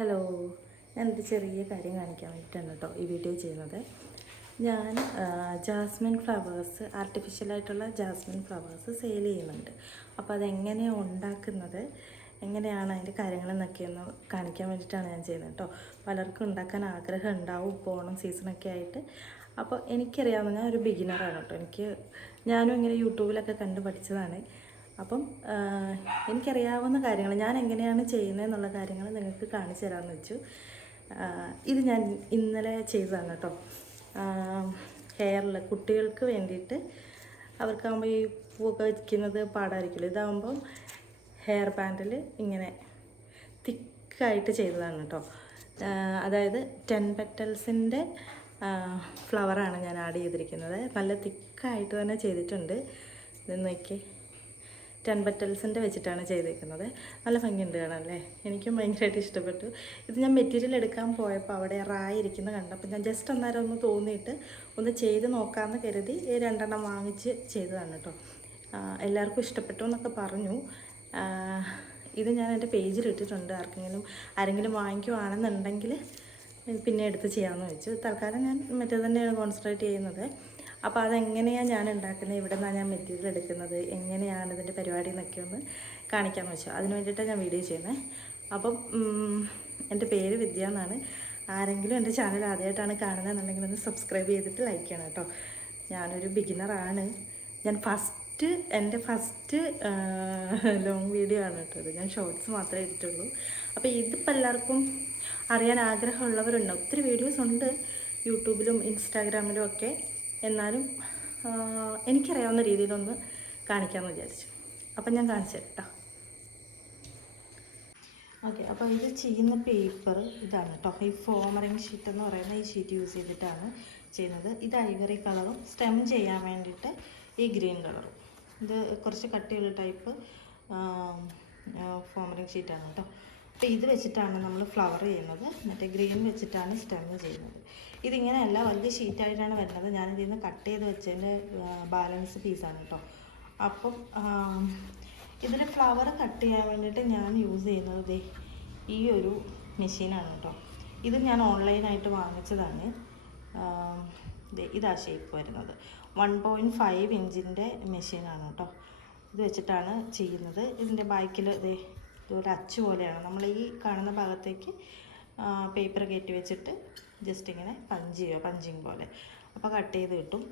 Hello, ഞാനൊരു ചെറിയ കാര്യം കാണിക്കാൻ വേണ്ടിയിട്ടാണ് കേട്ടോ ഈ വീഡിയോ ചെയ്യുന്നത്. ഞാൻ ജാസ്മിൻ ഫ്ലവേഴ്സ്, ആർട്ടിഫിഷ്യലായിട്ടുള്ള ജാസ്മിൻ ഫ്ലവേഴ്സ് സെയിൽ ചെയ്യുന്നുണ്ട്. അപ്പോൾ അതെങ്ങനെയാണ് ഉണ്ടാക്കുന്നത്, എങ്ങനെയാണ് അതിൻ്റെ കാര്യങ്ങളെന്നൊക്കെ ഒന്ന് കാണിക്കാൻ വേണ്ടിയിട്ടാണ് ഞാൻ ചെയ്യുന്നത് കേട്ടോ. പലർക്കും ഉണ്ടാക്കാൻ ആഗ്രഹം ഉണ്ടാവും ഇപ്പോൾ ഓണം സീസണൊക്കെ ആയിട്ട്. അപ്പോൾ എനിക്കറിയാവുന്ന, ഞാൻ ഒരു ബിഗിനറാണ് കേട്ടോ. ഞാനും ഇങ്ങനെ യൂട്യൂബിലൊക്കെ കണ്ട് പഠിച്ചതാണ്. അപ്പം എനിക്കറിയാവുന്ന കാര്യങ്ങൾ ഞാൻ എങ്ങനെയാണ് ചെയ്യുന്നത് എന്നുള്ള കാര്യങ്ങൾ നിങ്ങൾക്ക് കാണിച്ചു തരാമെന്ന് വെച്ചു. ഇത് ഞാൻ ഇന്നലെ ചെയ്തതാണ് കേട്ടോ. ഹെയറിൽ കുട്ടികൾക്ക് വേണ്ടിയിട്ട്, അവർക്കാകുമ്പോൾ ഈ പൂവൊക്കെ വയ്ക്കുന്നത് പാടായിരിക്കുമല്ലോ. ഇതാകുമ്പം ഹെയർ ബാൻഡിൽ ഇങ്ങനെ തിക്കായിട്ട് ചെയ്തതാണ് കേട്ടോ. അതായത് 10 പെറ്റൽസിൻ്റെ ഫ്ലവറാണ് ഞാൻ ആഡ് ചെയ്തിരിക്കുന്നത്. നല്ല തിക്കായിട്ട് തന്നെ ചെയ്തിട്ടുണ്ട്. ഇത് നോക്കി, 10 പെറ്റൽസിൻ്റെ വെച്ചിട്ടാണ് ചെയ്തേക്കുന്നത്. നല്ല ഭംഗിയുണ്ട് കാണാനല്ലേ. എനിക്കും ഭയങ്കരമായിട്ട് ഇഷ്ടപ്പെട്ടു. ഇത് ഞാൻ മെറ്റീരിയൽ എടുക്കാൻ പോയപ്പോൾ അവിടെ റായി ഇരിക്കുന്നത് കണ്ടപ്പോൾ ഞാൻ ജസ്റ്റ് അന്നേരം ഒന്ന് തോന്നിയിട്ട് ഒന്ന് ചെയ്ത് നോക്കാമെന്ന് കരുതി 2 വാങ്ങിച്ച് ചെയ്തതാണ് കേട്ടോ. എല്ലാവർക്കും ഇഷ്ടപ്പെട്ടു എന്നൊക്കെ പറഞ്ഞു. ഇത് ഞാൻ എൻ്റെ പേജിൽ ഇട്ടിട്ടുണ്ട്. ആരെങ്കിലും വാങ്ങിക്കുവാണെന്നുണ്ടെങ്കിൽ പിന്നെ എടുത്ത് ചെയ്യാമെന്ന് വെച്ചു. തൽക്കാലം ഞാൻ മറ്റേ തന്നെയാണ് കോൺസെൻട്രേറ്റ് ചെയ്യുന്നത്. അപ്പോൾ അതെങ്ങനെയാണ് ഞാൻ ഉണ്ടാക്കുന്നത്, ഇവിടെ നിന്നാണ് ഞാൻ മെറ്റീരിയൽ എടുക്കുന്നത്, എങ്ങനെയാണ് ഇതിൻ്റെ പരിപാടി എന്നൊക്കെ ഒന്ന് കാണിക്കാമെന്ന് വെച്ചു. അതിന് വേണ്ടിയിട്ടാണ് ഞാൻ വീഡിയോ ചെയ്യുന്നത്. അപ്പം എൻ്റെ പേര് വിദ്യ എന്നാണ്. ആരെങ്കിലും എൻ്റെ ചാനൽ ആദ്യമായിട്ടാണ് കാണുന്നതെന്നുണ്ടെങ്കിൽ ഒന്ന് സബ്സ്ക്രൈബ് ചെയ്തിട്ട് ലൈക്ക് ചെയ്യണം കേട്ടോ. ഞാനൊരു ബിഗിനറാണ്. എൻ്റെ ഫസ്റ്റ് ലോങ് വീഡിയോ ആണ് കേട്ടോ ഇത്. ഞാൻ ഷോർട്സ് മാത്രമേ ഇട്ടിട്ടുള്ളൂ. അപ്പോൾ ഇതിപ്പോൾ എല്ലാവർക്കും അറിയാൻ ആഗ്രഹമുള്ളവരുണ്ട്. ഒത്തിരി വീഡിയോസ് ഉണ്ട് യൂട്യൂബിലും ഇൻസ്റ്റാഗ്രാമിലും ഒക്കെ. എന്നാലും എനിക്കറിയാവുന്ന രീതിയിലൊന്ന് കാണിക്കാമെന്ന് വിചാരിച്ചു. അപ്പം ഞാൻ കാണിച്ചു തരാം കേട്ടോ. ഓക്കെ, അപ്പോൾ ഇത് ചെയ്യുന്ന പേപ്പർ ഇതാണ് കേട്ടോ. ഈ ഫോമറിങ് ഷീറ്റ് എന്ന് പറയുന്ന ഈ ഷീറ്റ് യൂസ് ചെയ്തിട്ടാണ് ചെയ്യുന്നത്. ഇത് ഐവറി കളറും സ്റ്റെം ചെയ്യാൻ വേണ്ടിയിട്ട് ഈ ഗ്രീൻ കളറും. ഇത് കുറച്ച് കട്ടിയുള്ള ടൈപ്പ് ഫോമറിങ് ഷീറ്റാണ് കേട്ടോ. അപ്പോൾ ഇത് വെച്ചിട്ടാണ് നമ്മൾ ഫ്ലവർ ചെയ്യുന്നത്. മറ്റേ ഗ്രീൻ വെച്ചിട്ടാണ് സ്റ്റെം ചെയ്യുന്നത്. ഇതിങ്ങനെയല്ല, വലിയ ഷീറ്റായിട്ടാണ് വരുന്നത്. ഞാനിതിൽ നിന്ന് കട്ട് ചെയ്ത് വെച്ചതിൻ്റെ ബാലൻസ് പീസാണ് കേട്ടോ. അപ്പം ഇതിൽ ഫ്ലവർ കട്ട് ചെയ്യാൻ വേണ്ടിയിട്ട് ഞാൻ യൂസ് ചെയ്യുന്നത് ഈ ഒരു മെഷീനാണ് കേട്ടോ. ഇത് ഞാൻ ഓൺലൈനായിട്ട് വാങ്ങിച്ചതാണ്. ഇതാ ഷേപ്പ് വരുന്നത്. 1.5 ഇഞ്ചിൻ്റെ മെഷീനാണ് കേട്ടോ. ഇത് വെച്ചിട്ടാണ് ചെയ്യുന്നത്. ഇതിൻ്റെ ബാക്കിൽ ഇതൊരു അച്ച് പോലെയാണ്. നമ്മൾ ഈ കാണുന്ന ഭാഗത്തേക്ക് പേപ്പർ കയറ്റി വെച്ചിട്ട് ജസ്റ്റ് ഇങ്ങനെ പഞ്ചിങ് പോലെ അപ്പോൾ കട്ട് ചെയ്ത് കിട്ടും.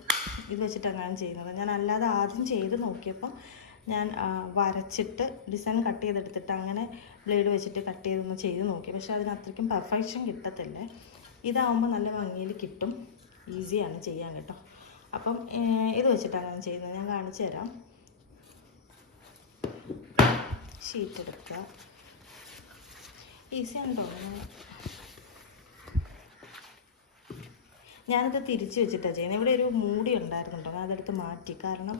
ഇത് വെച്ചിട്ടാണ് ഞാൻ ചെയ്യുന്നത്. ഞാൻ അല്ലാതെ ആദ്യം ചെയ്ത് നോക്കിയപ്പം ഞാൻ വരച്ചിട്ട് ഡിസൈൻ കട്ട് ചെയ്തെടുത്തിട്ട് അങ്ങനെ ബ്ലേഡ് വെച്ചിട്ട് കട്ട് ചെയ്തൊന്ന് ചെയ്ത് നോക്കി. പക്ഷേ അതിന് അത്രയ്ക്കും പെർഫെക്ഷൻ കിട്ടത്തില്ല. ഇതാവുമ്പോൾ നല്ല ഭംഗിയിൽ കിട്ടും. ഈസിയാണ് ചെയ്യാൻ കേട്ടോ. അപ്പം ഇത് വെച്ചിട്ടാണ് ഞാൻ ചെയ്യുന്നത്. ഞാൻ കാണിച്ചു തരാം. ഷീറ്റ് എടുക്കുക. ഈസിയാണ് തോന്നുന്നത്. ഞാനത് തിരിച്ച് വെച്ചിട്ടാണ് ചെയ്യുന്നത്. ഇവിടെ ഒരു മൂടി ഉണ്ടായിരുന്നു കേട്ടോ. ഞാൻ അതെടുത്ത് മാറ്റി. കാരണം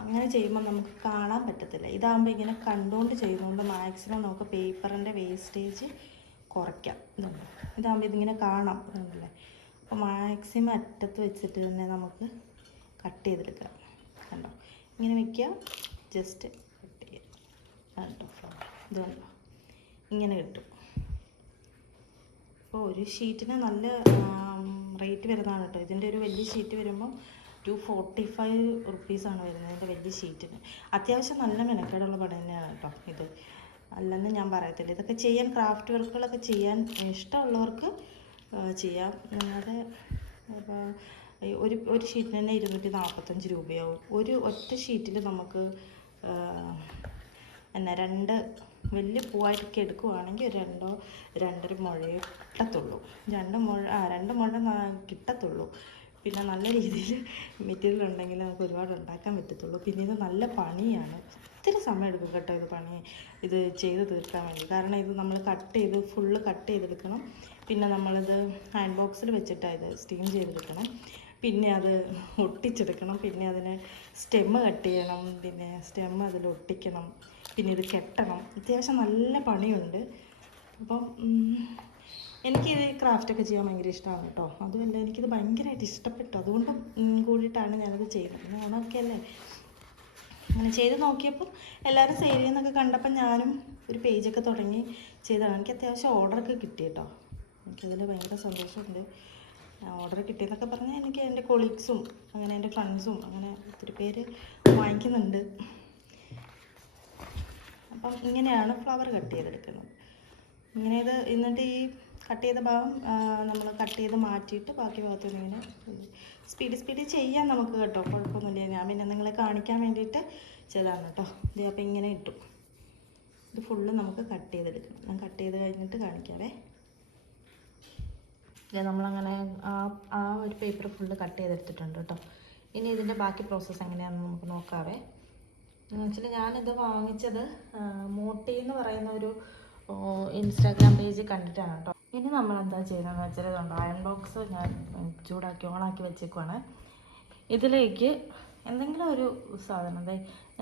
അങ്ങനെ ചെയ്യുമ്പോൾ നമുക്ക് കാണാൻ പറ്റത്തില്ല. ഇതാകുമ്പോൾ ഇങ്ങനെ കണ്ടുകൊണ്ട് ചെയ്യുന്നതുകൊണ്ട് മാക്സിമം നമുക്ക് പേപ്പറിൻ്റെ വേസ്റ്റേജ് കുറയ്ക്കാം. ഇതാകുമ്പോൾ ഇതിങ്ങനെ കാണാം എന്നല്ലേ. അപ്പോൾ മാക്സിമം അറ്റത്ത് വെച്ചിട്ട് തന്നെ നമുക്ക് കട്ട് ചെയ്തെടുക്കാം. കണ്ടോ, ഇങ്ങനെ വയ്ക്കുക, ജസ്റ്റ് കട്ട് ചെയ്യുക. കണ്ടോ, ഇത് കണ്ടോ, ഇങ്ങനെ കിട്ടും. അപ്പോൾ ഒരു ഷീറ്റിന് നല്ല റേറ്റ് വരുന്നതാണ് കേട്ടോ. ഇതിൻ്റെ ഒരു വലിയ ഷീറ്റ് വരുമ്പോൾ 245 റുപ്പീസാണ് വരുന്നത്. ഇതിൻ്റെ വലിയ ഷീറ്റിന് അത്യാവശ്യം നല്ല മെനക്കേടുള്ള പണി തന്നെയാണ് കേട്ടോ ഇത്. അല്ലെന്ന് ഞാൻ പറയത്തില്ല. ഇതൊക്കെ ചെയ്യാൻ, ക്രാഫ്റ്റ് വർക്കുകളൊക്കെ ചെയ്യാൻ ഇഷ്ടമുള്ളവർക്ക് ചെയ്യാം. അല്ലാതെ ഒരു ഷീറ്റിന് തന്നെ 245 രൂപയാവും. ഒറ്റ ഷീറ്റിൽ നമുക്ക് രണ്ട് വലിയ പൂവായിട്ടൊക്കെ എടുക്കുവാണെങ്കിൽ 2-2.5 മുഴയോ കിട്ടത്തുള്ളൂ. 2 മുഴ കിട്ടത്തുള്ളൂ. പിന്നെ നല്ല രീതിയിൽ മെറ്റീരിയൽ ഉണ്ടെങ്കിൽ നമുക്ക് ഒരുപാട് ഉണ്ടാക്കാൻ പറ്റത്തുള്ളൂ. പിന്നെ ഇത് നല്ല പണിയാണ്. ഒത്തിരി സമയം എടുക്കും കേട്ടോ ഇത് ചെയ്ത് തീർക്കാൻ വേണ്ടി. കാരണം ഇത് നമ്മൾ ഫുള്ള് കട്ട് ചെയ്തെടുക്കണം. പിന്നെ നമ്മളിത് ഹാൻഡ് ബോക്സിൽ വെച്ചിട്ടാണ് ഇത് സ്റ്റീം ചെയ്തെടുക്കണം. പിന്നെ അത് ഒട്ടിച്ചെടുക്കണം. പിന്നെ അതിന് സ്റ്റെമ്മ് കട്ട് ചെയ്യണം. പിന്നെ സ്റ്റെമ്മ് അതിൽ ഒട്ടിക്കണം. പിന്നെ ഇത് കെട്ടണം. അത്യാവശ്യം നല്ല പണിയുണ്ട്. അപ്പം എനിക്കിത് ക്രാഫ്റ്റൊക്കെ ചെയ്യാൻ ഭയങ്കര ഇഷ്ടമാണ് കേട്ടോ. അതുമല്ല, എനിക്കിത് ഭയങ്കരമായിട്ട് ഇഷ്ടപ്പെട്ടു. അതുകൊണ്ടും കൂടിയിട്ടാണ് ഞാനത് ചെയ്യുന്നത്. ഞാനൊക്കെ അല്ലേ അങ്ങനെ ചെയ്ത് നോക്കിയപ്പോൾ എല്ലാവരും സെയിൽ ചെയ്യുന്നൊക്കെ കണ്ടപ്പോൾ ഞാനും ഒരു പേജൊക്കെ തുടങ്ങി ചെയ്തതാണ്. എനിക്ക് അത്യാവശ്യം ഓർഡറൊക്കെ കിട്ടി കേട്ടോ. എനിക്കതിൽ ഭയങ്കര സന്തോഷമുണ്ട്. ഓർഡർ കിട്ടിയെന്നൊക്കെ പറഞ്ഞാൽ എനിക്ക് എൻ്റെ കൊളീഗ്സും അങ്ങനെ എൻ്റെ ഫ്രണ്ട്സും അങ്ങനെ ഒത്തിരി പേര് വാങ്ങിക്കുന്നുണ്ട്. അപ്പം ഇങ്ങനെയാണ് ഫ്ലവർ കട്ട് ചെയ്തെടുക്കുന്നത്. ഇങ്ങനെ ഇത് എന്നിട്ട് ഈ കട്ട് ചെയ്ത ഭാഗം നമ്മൾ കട്ട് ചെയ്ത് മാറ്റിയിട്ട് ബാക്കി ഭാഗത്തുനിന്ന് ഇങ്ങനെ സ്പീഡ് ചെയ്യാം നമുക്ക് കേട്ടോ, കുഴപ്പമൊന്നുമില്ല. ഞാൻ പിന്നെ നിങ്ങളെ കാണിക്കാൻ വേണ്ടിയിട്ട് ചെയ്താണ് കേട്ടോ. ഇത് അപ്പോൾ ഇങ്ങനെ ഇട്ടു. ഇത് ഫുള്ള് നമുക്ക് കട്ട് ചെയ്തെടുക്കണം. ഞാൻ കട്ട് ചെയ്ത് കഴിഞ്ഞിട്ട് കാണിക്കാവേ. നമ്മളങ്ങനെ ആ ഒരു പേപ്പർ ഫുള്ള് കട്ട് ചെയ്തെടുത്തിട്ടുണ്ട് കേട്ടോ. ഇനി ഇതിൻ്റെ ബാക്കി പ്രോസസ്സ് എങ്ങനെയാണെന്ന് നമുക്ക് നോക്കാവേ. എന്ന് വെച്ചാൽ ഞാനിത് വാങ്ങിച്ചത് മോട്ടി എന്ന് പറയുന്ന ഒരു ഇൻസ്റ്റാഗ്രാം പേജ് കണ്ടിട്ടാണ് കേട്ടോ. ഇനി നമ്മളെന്താ ചെയ്യുന്നതെന്ന് വെച്ചാൽ ഇതുണ്ട്, അയൺ ബോക്സ് ഞാൻ ചൂടാക്കി ഓണാക്കി വെച്ചേക്കുവാണ്. ഇതിലേക്ക് എന്തെങ്കിലും ഒരു സാധനം,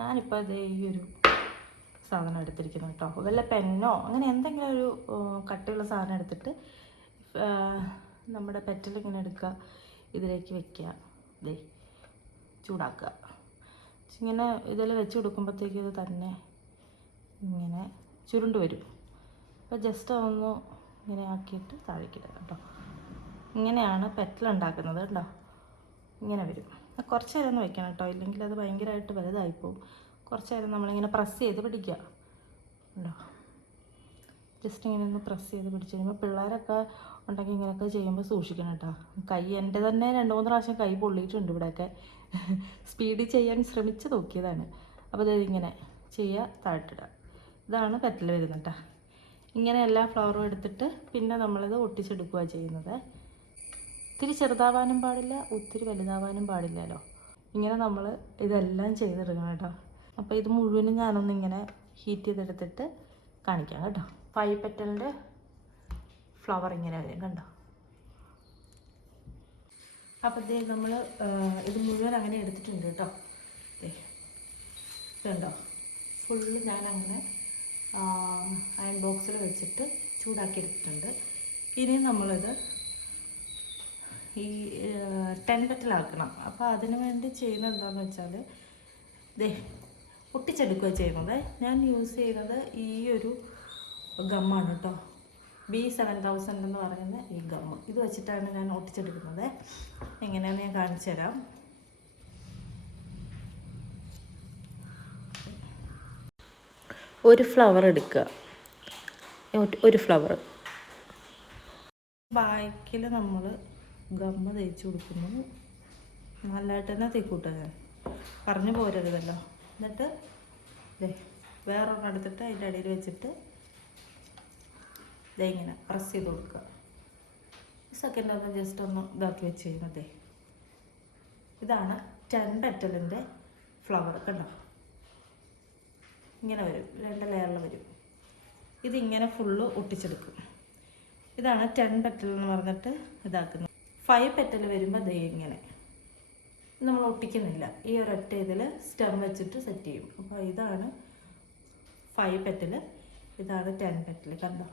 ഞാനിപ്പോൾ ഇത് ഈ ഒരു സാധനം എടുത്തിരിക്കുന്നു കേട്ടോ. വല്ല പെന്നോ അങ്ങനെ എന്തെങ്കിലും ഒരു കട്ടിയുള്ള സാധനം എടുത്തിട്ട് നമ്മുടെ പെറ്റലിങ്ങനെ എടുക്കുക, ഇതിലേക്ക് വെക്കുക, ചൂടാക്കുക. ഇങ്ങനെ ഇതിൽ വെച്ച് കൊടുക്കുമ്പോഴത്തേക്കും ഇത് തന്നെ ഇങ്ങനെ ചുരുണ്ട് വരും. അപ്പോൾ ജസ്റ്റ് ഒന്ന് ഇങ്ങനെ ആക്കിയിട്ട് താഴേക്കിടുക കേട്ടോ. ഇങ്ങനെയാണ് പെറ്റലുണ്ടാക്കുന്നത് കേട്ടോ. ഇങ്ങനെ വരും. കുറച്ച് നേരം ഒന്ന് വെക്കണം കേട്ടോ, ഇല്ലെങ്കിൽ അത് ഭയങ്കരമായിട്ട് വലുതായിപ്പോവും. കുറച്ച് നേരം നമ്മളിങ്ങനെ പ്രസ് ചെയ്ത് പിടിക്കുക കേട്ടോ. ജസ്റ്റ് ഇങ്ങനെ ഒന്ന് പ്രസ് ചെയ്ത് പിടിച്ച് കഴിയുമ്പോൾ പിള്ളേരൊക്കെ ഉണ്ടെങ്കിൽ ഇങ്ങനെയൊക്കെ ചെയ്യുമ്പോൾ സൂക്ഷിക്കണം കേട്ടോ. കൈ എൻ്റെ തന്നെ 2-3 പ്രാവശ്യം കൈ പൊള്ളിയിട്ടുണ്ട് ഇവിടെയൊക്കെ. സ്പീഡിൽ ചെയ്യാൻ ശ്രമിച്ച് നോക്കിയതാണ്. അപ്പോൾ ഇത് ഇങ്ങനെ ചെയ്യുക, താഴ്ത്തിടുക. ഇതാണ് പെറ്റൽ വരുന്നത് കേട്ടോ. ഇങ്ങനെ എല്ലാ ഫ്ലവറും എടുത്തിട്ട് പിന്നെ നമ്മളിത് ഒട്ടിച്ചെടുക്കുക ചെയ്യുന്നത്. ഒത്തിരി ചെറുതാവാനും പാടില്ല, ഒത്തിരി വലുതാവാനും പാടില്ലല്ലോ. ഇങ്ങനെ നമ്മൾ ഇതെല്ലാം ചെയ്തെടുക്കണം കേട്ടോ. അപ്പോൾ ഇത് മുഴുവനും ഞാനൊന്നിങ്ങനെ ഹീറ്റ് ചെയ്തെടുത്തിട്ട് കാണിക്കാം കേട്ടോ. 5 പെറ്റലിൻ്റെ ഫ്ലവർ ഇങ്ങനെ വരും കണ്ടോ. അപ്പോൾ ഇതേ നമ്മൾ ഇത് മുഴുവൻ അങ്ങനെ എടുത്തിട്ടുണ്ട് കേട്ടോ. ഇതുണ്ടോ, ഫുള്ള് ഞാനങ്ങനെ അയൺ ബോക്സിൽ വെച്ചിട്ട് ചൂടാക്കി എടുത്തിട്ടുണ്ട്. ഇനി നമ്മളിത് ഈ 10 പെറ്റലാക്കണം. അപ്പോൾ അതിന് വേണ്ടി ചെയ്യുന്നത് എന്താണെന്ന് വെച്ചാൽ ഒട്ടിച്ചെടുക്കുക ചെയ്യുന്നത്. ഞാൻ യൂസ് ചെയ്യുന്നത് ഈ ഒരു ഗമ്മാണ് കേട്ടോ, B7000 എന്ന് പറയുന്ന ഈ ഗമ്മ്. ഇത് വെച്ചിട്ടാണ് ഞാൻ ഒട്ടിച്ചെടുക്കുന്നത്. എങ്ങനെയാണെന്ന് ഞാൻ കാണിച്ചു തരാം. ഒരു ഫ്ലവർ എടുക്കുക, ഒരു ഫ്ലവർ ബാക്കിൽ നമ്മൾ ഗമ്മ് തേച്ച് കൊടുക്കുന്നു. നല്ലതായിട്ട് തന്നെ തേക്കൂട്ടോ, ഞാൻ പറഞ്ഞു പോരരുതല്ലോ. എന്നിട്ട് വേറൊരെണ്ണം എടുത്തിട്ട് അതിൻ്റെ അടിയിൽ വെച്ചിട്ട് ഇങ്ങനെ പ്രസ് ചെയ്ത് കൊടുക്കുക. സെക്കൻഡ് ഒന്ന് ജസ്റ്റ് ഒന്ന് ഇതാക്കി വെച്ച് ചെയ്യുന്നതേ. ഇതാണ് 10 പെറ്റലിൻ്റെ ഫ്ലവർ കണ്ടോ. ഇങ്ങനെ വരും, 2 ലെയറിൽ വരും. ഇതിങ്ങനെ ഫുള്ള് ഒട്ടിച്ചെടുക്കും. ഇതാണ് 10 പെറ്റൽ എന്ന് പറഞ്ഞിട്ട് ഇതാക്കുന്നത്. 5 പെറ്റൽ വരുമ്പോൾ ദേ ഇങ്ങനെ നമ്മൾ ഒട്ടിക്കുന്നില്ല, ഈ ഒരൊറ്റ ഇതിൽ സ്റ്റെം വെച്ചിട്ട് സെറ്റ് ചെയ്യും. അപ്പോൾ ഇതാണ് 5 പെറ്റൽ, ഇതാണ് 10 പെറ്റൽ. കണ്ടോ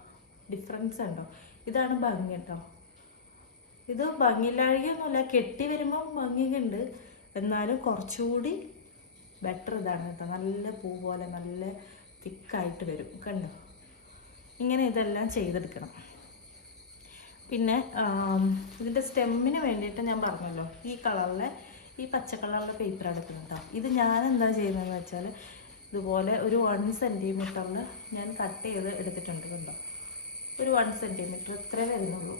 ഡിഫറൻസ് ഉണ്ടോ? ഇതാണ് ഭംഗി കേട്ടോ. ഇത് ഭംഗിയില്ലാഴികയൊന്നുമില്ല, കെട്ടി വരുമ്പോൾ ഭംഗിയൊക്കെ ഉണ്ട്, എന്നാലും കുറച്ചുകൂടി ബെറ്റർ ഇതാണ് കേട്ടോ. നല്ല പൂ പോലെ നല്ല തിക്കായിട്ട് വരും കണ്ടോ. ഇങ്ങനെ ഇതെല്ലാം ചെയ്തെടുക്കണം. പിന്നെ ഇതിൻ്റെ സ്റ്റെമ്മിന് വേണ്ടിയിട്ട് ഞാൻ പറഞ്ഞല്ലോ, ഈ കളറിലെ ഈ പച്ച കളറിലെ പേപ്പർ എടുക്കണം കേട്ടോ. ഇത് ഞാൻ എന്താ ചെയ്യുന്നതെന്ന് വെച്ചാൽ ഇതുപോലെ ഒരു 1 സെൻറ്റിമീറ്ററിൽ ഞാൻ കട്ട് ചെയ്ത് എടുത്തിട്ടുണ്ട് കണ്ടോ. ഒരു 1 സെൻറ്റിമീറ്റർ ഇത്രേ വരുന്നുള്ളൂ,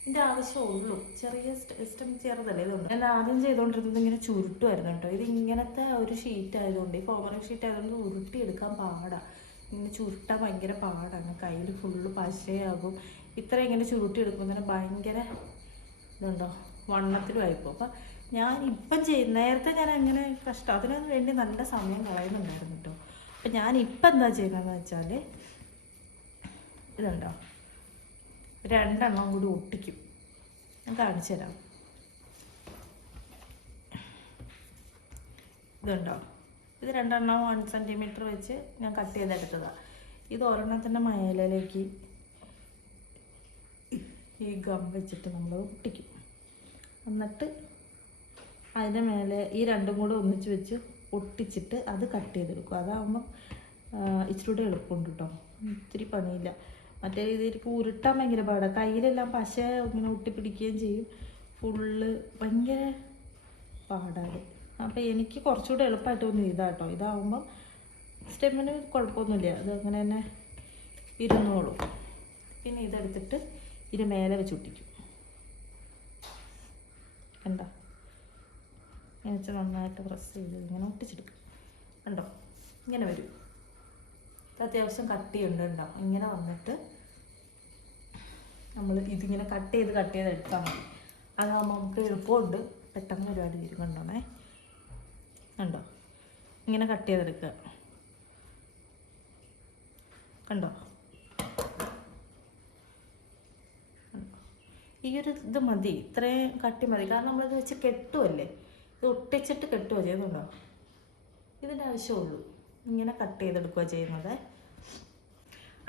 ഇതിൻ്റെ ആവശ്യമുള്ളൂ. ചെറിയ സ്റ്റെം ചെറുതല്ലേ ഇതുണ്ട്. ഞാൻ ആദ്യം ചെയ്തുകൊണ്ടിരുന്നത് ഇങ്ങനെ ചുരുട്ടുമായിരുന്നു കേട്ടോ. ഇത് ഇങ്ങനത്തെ ഒരു ഷീറ്റ് ആയതുകൊണ്ട്, ഈ ഫോമറിക് ഷീറ്റ് ആയതുകൊണ്ട് ഉരുട്ടിയെടുക്കാൻ പാടാണ്. ഇങ്ങനെ ചുരുട്ടാൻ ഭയങ്കര പാടാണ്, കയ്യിൽ ഫുള്ള് പശയാകും. ഇത്ര ഇങ്ങനെ ചുരുട്ടിയെടുക്കുമ്പോൾ തന്നെ ഭയങ്കര ഇതുണ്ടോ വണ്ണത്തിലും ആയിപ്പോൾ. അപ്പം ഞാൻ ഇപ്പം നേരത്തെ ഞാൻ അങ്ങനെ കഷ്ടം അതിനു വേണ്ടി നല്ല സമയം കളയുന്നുണ്ടായിരുന്നു കേട്ടോ. അപ്പം ഞാനിപ്പം എന്താ ചെയ്യുന്നതെന്ന് വെച്ചാൽ ഇതുണ്ടോ 2 എണ്ണം കൂടി ഒട്ടിക്കും. ഞാൻ കാണിച്ചു തരാം. ഇതുണ്ടോ, ഇത് 2 എണ്ണം 1 സെൻറ്റിമീറ്റർ വെച്ച് ഞാൻ കട്ട് ചെയ്തെടുത്തതാണ്. ഇത് ഒരെണ്ണത്തിൻ്റെ മയലിലേക്ക് ഈ ഗം വെച്ചിട്ട് നമ്മൾ ഒട്ടിക്കും. എന്നിട്ട് അതിൻ്റെ മേലെ ഈ 2 കൂടെ ഒന്നിച്ച് വെച്ച് ഒട്ടിച്ചിട്ട് അത് കട്ട് ചെയ്തെടുക്കും. അതാകുമ്പം ഇച്ചിരി കൂടെ എളുപ്പമുണ്ട് കേട്ടോ. ഇത്തിരി പണിയില്ല. മറ്റേ രീതിക്ക് ഉരുട്ടാൻ ഭയങ്കര പാടാണ്. കയ്യിലെല്ലാം പശ ഇങ്ങനെ ഒട്ടിപ്പിടിക്കുകയും ചെയ്യും. ഫുള്ള് ഭയങ്കര പാടാണ്. അപ്പോൾ എനിക്ക് കുറച്ചുകൂടെ എളുപ്പമായിട്ട് തോന്നി ഇതാട്ടോ. ഇതാകുമ്പം സ്റ്റെമ്മിന് കുഴപ്പമൊന്നുമില്ല, അത് അങ്ങനെ തന്നെ ഇരുന്നോളും. പിന്നെ ഇതെടുത്തിട്ട് ഇത് മേലെ വെച്ച് ഒട്ടിക്കും. കണ്ടോ, ഇങ്ങനെ വെച്ച് നന്നായിട്ട് പ്രസ് ചെയ്ത് ഇങ്ങനെ ഒട്ടിച്ചെടുക്കും. കണ്ടോ, ഇങ്ങനെ വരും. അത്യാവശ്യം കട്ടിയുണ്ട്. ഉണ്ടോ, ഇങ്ങനെ വന്നിട്ട് നമ്മൾ ഇതിങ്ങനെ കട്ട് ചെയ്ത് എടുത്താൽ മതി. അതാകുമ്പോൾ നമുക്ക് എളുപ്പമുണ്ട്, പെട്ടെന്ന് പരിപാടി തീരും. കണ്ടോണേ, കണ്ടോ, ഇങ്ങനെ കട്ട് ചെയ്തെടുക്കുക. കണ്ടോ, ഈ ഒരു ഇത് മതി, ഇത്രയും കട്ടി മതി. കാരണം നമ്മളിത് വെച്ച് കെട്ടുമല്ലേ, ഇത് ഒട്ടിച്ചിട്ട് കെട്ടുക ചെയ്യുന്നുണ്ടോ. ഇതിൻ്റെ ആവശ്യമുള്ളൂ, ഇങ്ങനെ കട്ട് ചെയ്തെടുക്കുക ചെയ്യുന്നത്.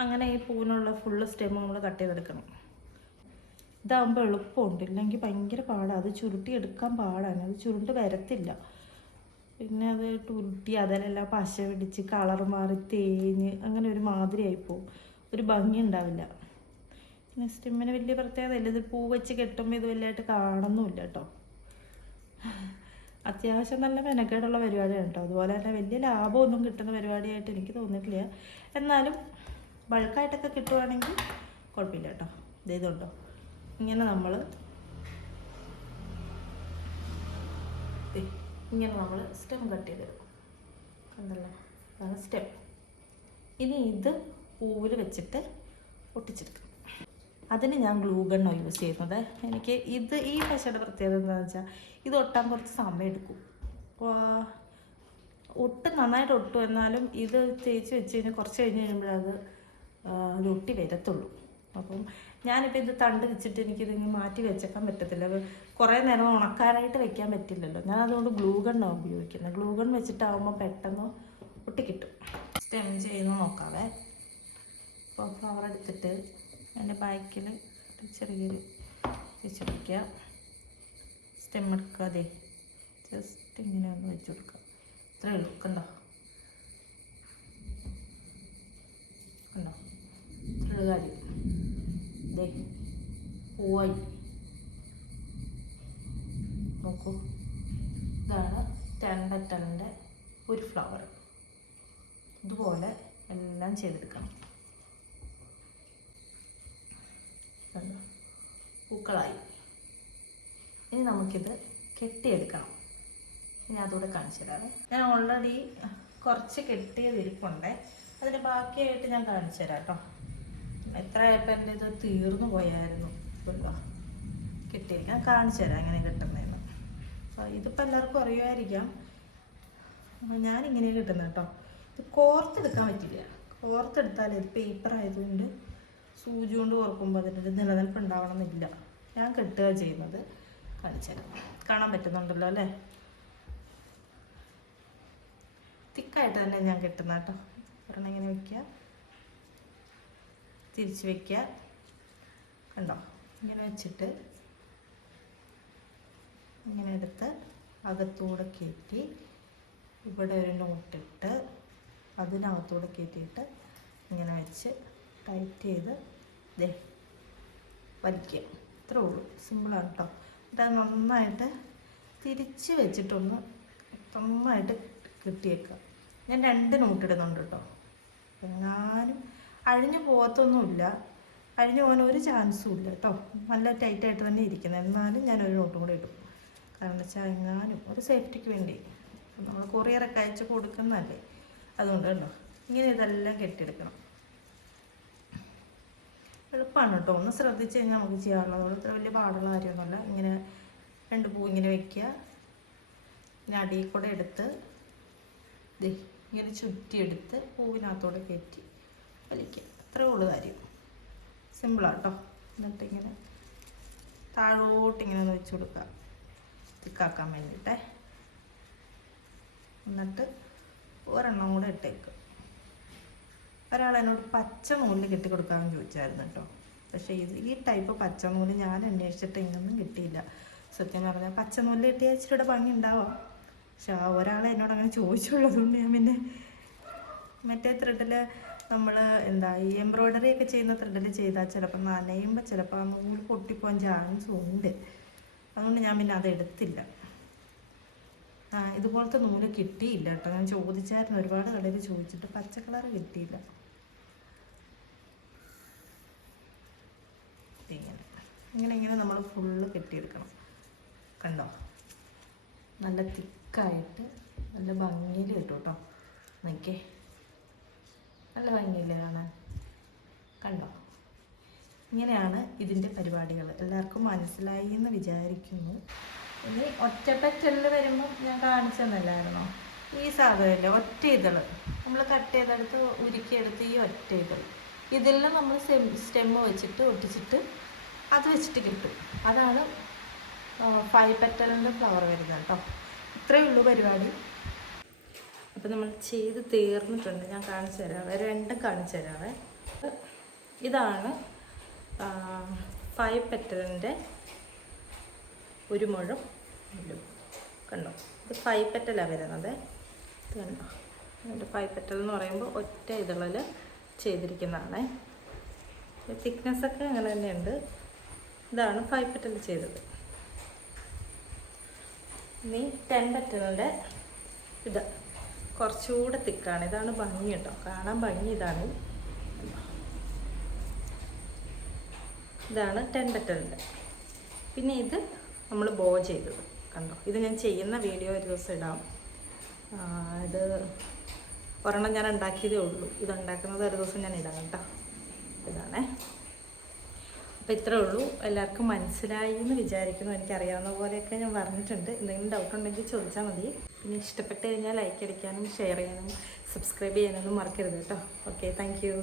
അങ്ങനെ ഈ പൂവിനുള്ള ഫുള്ള് സ്റ്റെം നമ്മൾ കട്ട് ചെയ്തെടുക്കണം. ഇതാകുമ്പോൾ എളുപ്പമുണ്ട്, ഇല്ലെങ്കിൽ ഭയങ്കര പാടാണ്. അത് ചുരുട്ടി എടുക്കാൻ പാടാണ്, അത് ചുരുണ്ട് വരത്തില്ല. പിന്നെ അത് ഉരുട്ടി അതിലെല്ലാം പശ പിടിച്ച് കളർ മാറി തേഞ്ഞ് അങ്ങനെ ഒരു മാതിരി ആയിപ്പോവും, ഒരു ഭംഗി ഉണ്ടാവില്ല. പിന്നെ സ്റ്റെമ്മിന് വലിയ പ്രത്യേകത ഇല്ല. ഇത് പൂ വെച്ച് കെട്ടുമ്പോൾ ഇത് വലിയതായിട്ട് കാണുന്നുമില്ല കേട്ടോ. അത്യാവശ്യം നല്ല മെനക്കേടുള്ള പരിപാടിയാണ് കേട്ടോ. അതുപോലെ തന്നെ വലിയ ലാഭമൊന്നും കിട്ടുന്ന പരിപാടിയായിട്ട് എനിക്ക് തോന്നിയിട്ടില്ല. എന്നാലും ബൾക്കായിട്ടൊക്കെ കിട്ടുവാണെങ്കിൽ കുഴപ്പമില്ല കേട്ടോ. ഇതുണ്ടോ, ഇങ്ങനെ നമ്മൾ സ്റ്റെം കട്ട് ചെയ്തെടുക്കും. കണ്ടല്ലോ, അതാണ് സ്റ്റെം. ഇനി ഇത് പൂവിൽ വെച്ചിട്ട് ഒട്ടിച്ചെടുക്കും. അതിന് ഞാൻ ഗ്ലൂ ഗണ്ണാണ് യൂസ് ചെയ്യുന്നത്. എനിക്ക് ഈ പശയുടെ പ്രത്യേകത എന്താണെന്ന് വെച്ചാൽ ഇത് ഒട്ടാൻ കുറച്ച് സമയം എടുക്കും. നന്നായിട്ട് ഒട്ടും. എന്നാലും ഇത് തേച്ച് വെച്ച് കഴിഞ്ഞാൽ കുറച്ച് കഴിഞ്ഞ് കഴിയുമ്പോഴത് അത് ഒട്ടി വരത്തുള്ളൂ. അപ്പം ഞാനിപ്പോൾ ഇത് തണ്ട് വെച്ചിട്ട് എനിക്കിതിങ്ങനെ മാറ്റി വെച്ചേക്കാൻ പറ്റത്തില്ല. കുറേ നേരം ഉണക്കാനായിട്ട് വെക്കാൻ പറ്റില്ലല്ലോ. ഞാൻ അതുകൊണ്ട് ഗ്ലൂ ഗണ്ണാണ് ഉപയോഗിക്കുന്നത്. ഗ്ലൂ ഗൺ വെച്ചിട്ടാകുമ്പോൾ പെട്ടെന്ന് ഒട്ടിക്കിട്ടും. സ്റ്റെം ചെയ്യുന്ന നോക്കാവേ. അപ്പോൾ ഫ്ലവർ എടുത്തിട്ട് അതിൻ്റെ ബാക്കിൽ ചെറിയൊരു വെച്ച് കൊടുക്കുക. സ്റ്റെം എടുക്കാതെ ജസ്റ്റ് ഇങ്ങനെ ഒന്ന് വെച്ച് കൊടുക്കുക. ഇത്ര എളുപ്പുണ്ടോ, കണ്ടോ, ഇത്ര കാര്യം. ഇതേ പൂവായി നോക്കൂ. ഇതാണ് 10 പെറ്റലിൻ്റെ ഒരു ഫ്ലവർ. ഇതുപോലെ എല്ലാം ചെയ്തെടുക്കണം. പൂക്കളായി. ഇനി നമുക്കിത് കെട്ടിയെടുക്കണം. ഇനി അതുകൂടെ കാണിച്ചു തരാമേ. ഞാൻ ഓൾറെഡി കുറച്ച് കെട്ടിയതിരിപ്പുണ്ട്, അതിന് ബാക്കിയായിട്ട് ഞാൻ കാണിച്ചു തരാം കേട്ടോ. എത്രയായപ്പോൾ എൻ്റെ ഇത് തീർന്നു പോയായിരുന്നു. കെട്ടിയ ഞാൻ കാണിച്ചു തരാം എങ്ങനെ കിട്ടുന്നതെന്ന്. ഇതിപ്പോൾ എല്ലാവർക്കും അറിയുമായിരിക്കാം. ഞാനിങ്ങനെ കിട്ടുന്നത് കേട്ടോ. ഇത് കോർത്തെടുക്കാൻ പറ്റില്ല. കോർത്തെടുത്താൽ ഇത് പേപ്പർ ആയതുകൊണ്ട് സൂചി കൊണ്ട് കോർക്കുമ്പോൾ അതിൻ്റെ നിലനിൽപ്പ് ഉണ്ടാവണമെന്നില്ല. ഞാൻ കെട്ടുക ചെയ്യുന്നത്. കാണിച്ചു തരാം. കാണാൻ പറ്റുന്നുണ്ടല്ലോ അല്ലേ? തിക്കായിട്ട് തന്നെ ഞാൻ കെട്ടുന്ന കേട്ടോ. ഒരെണ്ണം ഇങ്ങനെ വയ്ക്കുക, തിരിച്ച് വയ്ക്കുക. കണ്ടോ, ഇങ്ങനെ വെച്ചിട്ട് ഇങ്ങനെ എടുത്ത് അകത്തൂടെ കയറ്റി ഇവിടെ ഒരു നോട്ടിട്ട് അതിനകത്തൂടെ കയറ്റിയിട്ട് ഇങ്ങനെ വെച്ച് ടൈറ്റ് ചെയ്ത് വലിക്കുക. ഇത്രേ ഉള്ളൂ, സിമ്പിളാണ് കേട്ടോ. ഇത് നന്നായിട്ട് തിരിച്ച് വെച്ചിട്ടൊന്ന് നന്നായിട്ട് കെട്ടിയേക്കുക. ഞാൻ 2 നോട്ടിടുന്നുണ്ട് കേട്ടോ. എങ്ങാനും അഴിഞ്ഞു പോകത്തൊന്നുമില്ല, അഴിഞ്ഞു പോകാൻ ഒരു ചാൻസും ഇല്ല കേട്ടോ. നല്ല ടൈറ്റായിട്ട് തന്നെ ഇരിക്കുന്നത്. എന്നാലും ഞാനൊരു നോട്ടും കൂടെ ഇടും. കാരണം എന്താ വെച്ചാൽ എങ്ങാനും ഒരു സേഫ്റ്റിക്ക് വേണ്ടി നമ്മൾ കൊറിയറൊക്കെ അയച്ച് കൊടുക്കുന്നതല്ലേ, അതുകൊണ്ട് കേട്ടോ. ഇങ്ങനെ ഇതെല്ലാം കെട്ടിയെടുക്കണം. എളുപ്പമാണ് കേട്ടോ. ഒന്ന് ശ്രദ്ധിച്ച് കഴിഞ്ഞാൽ നമുക്ക് ചെയ്യാനുള്ളത്. ഇത്ര വലിയ പാടുള്ള കാര്യമൊന്നുമല്ല. ഇങ്ങനെ 2 പൂ ഇങ്ങനെ വയ്ക്കുക. പിന്നെ അടിയിൽ കൂടെ എടുത്ത് ഇങ്ങനെ ചുറ്റിയെടുത്ത് പൂവിനകത്തോടെ കയറ്റി വലിക്കുക. അത്രയേ ഉള്ളൂ കാര്യം. സിമ്പിളാണ് കേട്ടോ. എന്നിട്ട് ഇങ്ങനെ താഴോട്ടിങ്ങനെ ഒന്ന് വെച്ച് കൊടുക്കുക, തിക്കാക്കാൻ വേണ്ടിയിട്ടേ. എന്നിട്ട് ഒരെണ്ണം കൂടെ ഇട്ടേക്കുക. ഒരാൾ എന്നോട് പച്ച നൂലിൽ കെട്ടിക്കൊടുക്കാമെന്ന് ചോദിച്ചായിരുന്നു കേട്ടോ. പക്ഷേ ഈ ടൈപ്പ് പച്ച നൂല് ഞാൻ അന്വേഷിച്ചിട്ട് ഇങ്ങൊന്നും കിട്ടിയില്ല. സത്യം പറഞ്ഞാൽ പച്ച നൂലിൽ കിട്ടിയാൽ ഇച്ചിരിയുടെ ഭംഗി ഉണ്ടാവാം. പക്ഷെ ഒരാളെ എന്നോട് അങ്ങനെ ചോദിച്ചുള്ളതുകൊണ്ട് ഞാൻ പിന്നെ മറ്റേ ത്രെഡിൽ നമ്മൾ എന്താ ഈ എംബ്രോയ്ഡറി ഒക്കെ ചെയ്യുന്ന ത്രെഡിൽ ചെയ്താൽ ചിലപ്പോൾ നനയുമ്പോൾ ചിലപ്പോൾ ആ നൂല് പൊട്ടിപ്പോകാൻ ചാൻസ് ഉണ്ട്. അതുകൊണ്ട് ഞാൻ പിന്നെ അത് എടുത്തില്ല. ഇതുപോലത്തെ നൂല് കിട്ടിയില്ല കേട്ടോ. ഞാൻ ചോദിച്ചായിരുന്നു, ഒരുപാട് കടയിൽ ചോദിച്ചിട്ട് പച്ച കളർ കിട്ടിയില്ല. ഇങ്ങനെ ഇങ്ങനെ നമ്മൾ ഫുള്ള് കെട്ടിയെടുക്കണം. കണ്ടോ, നല്ല തിക്കായിട്ട് നല്ല ഭംഗിയിൽ കിട്ടും കേട്ടോ. നോക്കേ, നല്ല ഭംഗിയില്ലേ കാണാൻ? കണ്ടോ, ഇങ്ങനെയാണ് ഇതിൻ്റെ പരിപാടികൾ. എല്ലാവർക്കും മനസ്സിലായി എന്ന് വിചാരിക്കുന്നു. ഇനി ഒറ്റപ്പറ്റലിൽ വരുമ്പോൾ ഞാൻ കാണിച്ചു തന്നല്ലായിരുന്നോ ഈ സാധനമില്ല, ഒറ്റ ഇതള് നമ്മൾ കട്ട് ചെയ്തെടുത്ത് ഉരുക്കിയെടുത്ത് ഈ ഒറ്റ ഇതൾ ഇതെല്ലാം നമ്മൾ സ്റ്റെമ്മ് വെച്ചിട്ട് ഒട്ടിച്ചിട്ട് അത് വെച്ചിട്ട് കിട്ടും. അതാണ് 5 പെറ്റലിൻ്റെ ഫ്ലവർ വരുന്നത് കേട്ടോ. ഇത്രയേ ഉള്ളൂ പരിപാടി. അപ്പോൾ നമ്മൾ ചെയ്ത് തീർന്നിട്ടുണ്ട്. ഞാൻ കാണിച്ചു തരാവേ, രണ്ടും കാണിച്ചു തരാവേ. ഇതാണ് 5 പെറ്റലിൻ്റെ ഒരു മുഴം. കണ്ടോ, ഇത് 5 പെറ്റലാണ് വരുന്നത്. ഇത് കണ്ടോ, അതിൻ്റെ 5 പെറ്റൽ എന്ന് പറയുമ്പോൾ ഒറ്റ ഇതളിൽ ചെയ്തിരിക്കുന്നതാണ്. തിക്നെസ്സൊക്കെ അങ്ങനെ തന്നെയുണ്ട്. ഇതാണ് 5 പെറ്റൽ ചെയ്തത്. ഇനി 10 പെറ്റലിൻ്റെ ഇത് കുറച്ചുകൂടെ തിക്കാണ്. ഇതാണ് ഭംഗി കേട്ടോ, കാണാൻ ഭംഗി. ഇതാണ് 10 പെറ്റലിൻ്റെ. പിന്നെ ഇത് നമ്മൾ ബോ ചെയ്തത് കണ്ടോ. ഇത് ഞാൻ ചെയ്യുന്ന വീഡിയോ ഒരു ദിവസം ഇടാം. ഇത് ഒരെണ്ണം ഞാൻ ഉണ്ടാക്കിയതേ ഉള്ളൂ. ഇതുണ്ടാക്കുന്നത് ഒരു ദിവസം ഞാൻ ഇടാം കേട്ടോ. ഇതാണേ. അപ്പോൾ ഇത്രേ ഉള്ളൂ. എല്ലാവർക്കും മനസ്സിലായി എന്ന് വിചാരിക്കുന്നു. എനിക്കറിയാവുന്ന പോലെയൊക്കെ ഞാൻ പറഞ്ഞിട്ടുണ്ട്. എന്തെങ്കിലും ഡൗട്ട് ഉണ്ടെങ്കിൽ ചോദിച്ചാൽ മതി. പിന്നെ ഇഷ്ടപ്പെട്ട് കഴിഞ്ഞാൽ ലൈക്ക് അടിക്കാനും ഷെയർ ചെയ്യാനും സബ്സ്ക്രൈബ് ചെയ്യാനൊന്നും മറക്കരുത് കേട്ടോ. Okay, thank you.